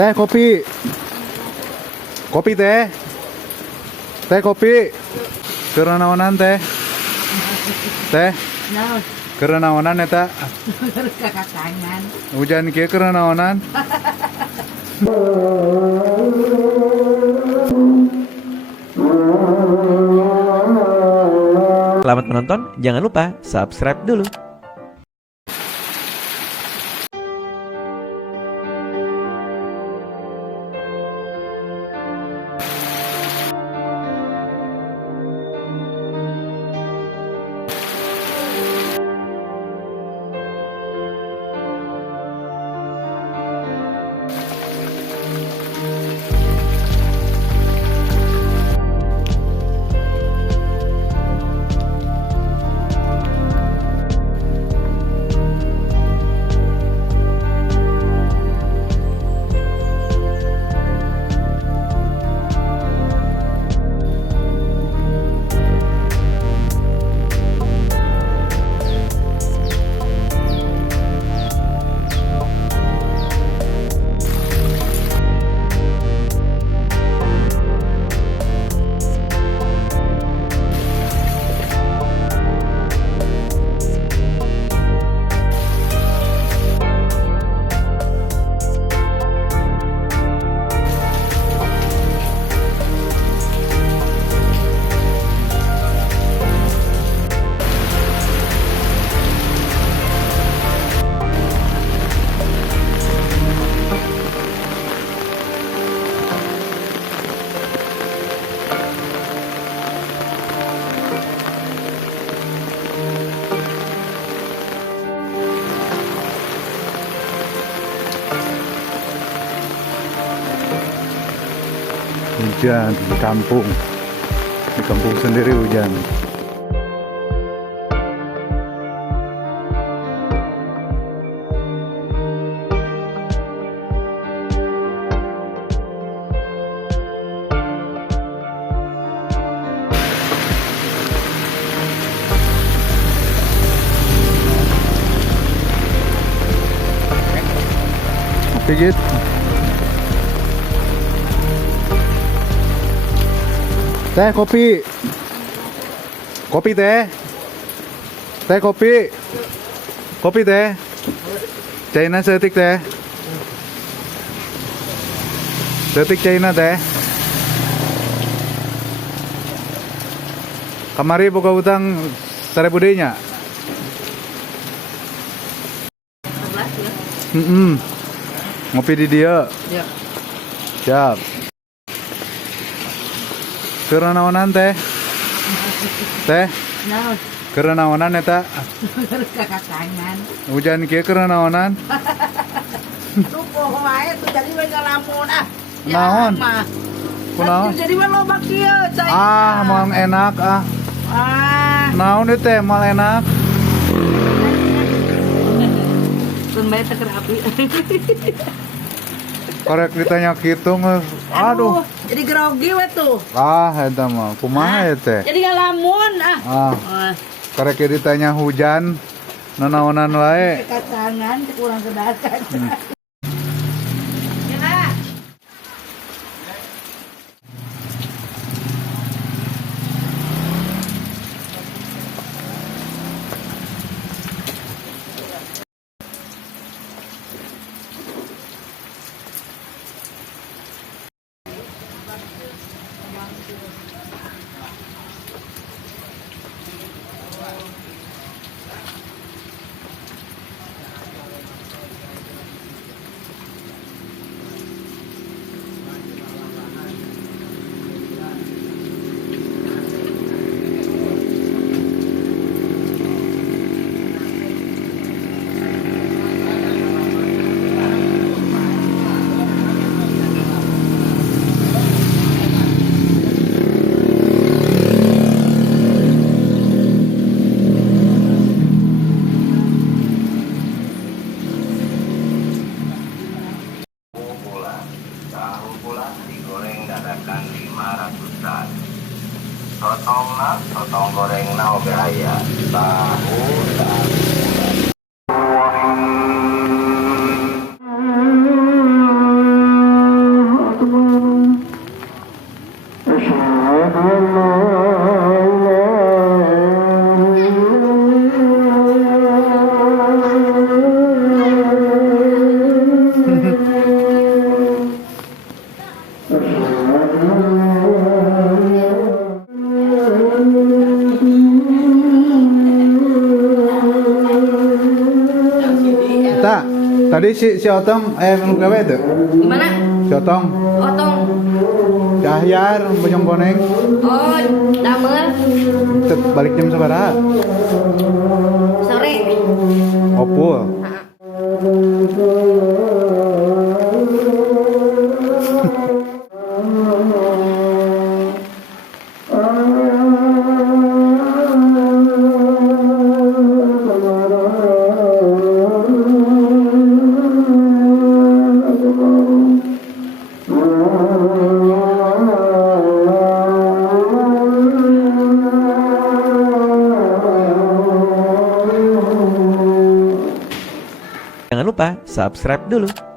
Teh kopi. Kopi teh. Teh kopi. Keur naonan teh? Teh. Naon? Keur naonan eta? Kakatangan. Hujan kieu keur naonan? Selamat menonton, jangan lupa subscribe dulu. Hujan di kampung. Di kampung sendiri hujan. Pigit. Teh kopi. Kopi teh. Teh kopi. Kopi teh. China setik teh. Setik China teh. Kamari boga utang 1000 deui nya. 11 ya. Ngopi di dia. Ya. Siap. Keur naonan teh? Teh? Naon? Keur naonan eta? Kakatangan. Hujan kieu keur naonan? Lu poho wae tuh jadi we ngalamun ah. Naon? mah. Kunaon? Jadi we loba kieu cai. Moal enak ah. Naon ieu teh moal enak? Kun bae teker api. Korek ditanya kitu geus. Aduh. Jadi grogi we tuh. Eta mah kumaha ya teh? Jadi ngalamun ah. Korek ditanya hujan nanaonan wae. Kakatangan kurang kedakan. Sotong goreng oge aya tahu Tadi si Otong anu gawe tuh. Gimana? Si Otong, Otong. si Ahyar, Bojong Koneng. Oh, damel. Balik jam sabaraha? Sore. Opul. Jangan lupa subscribe dulu.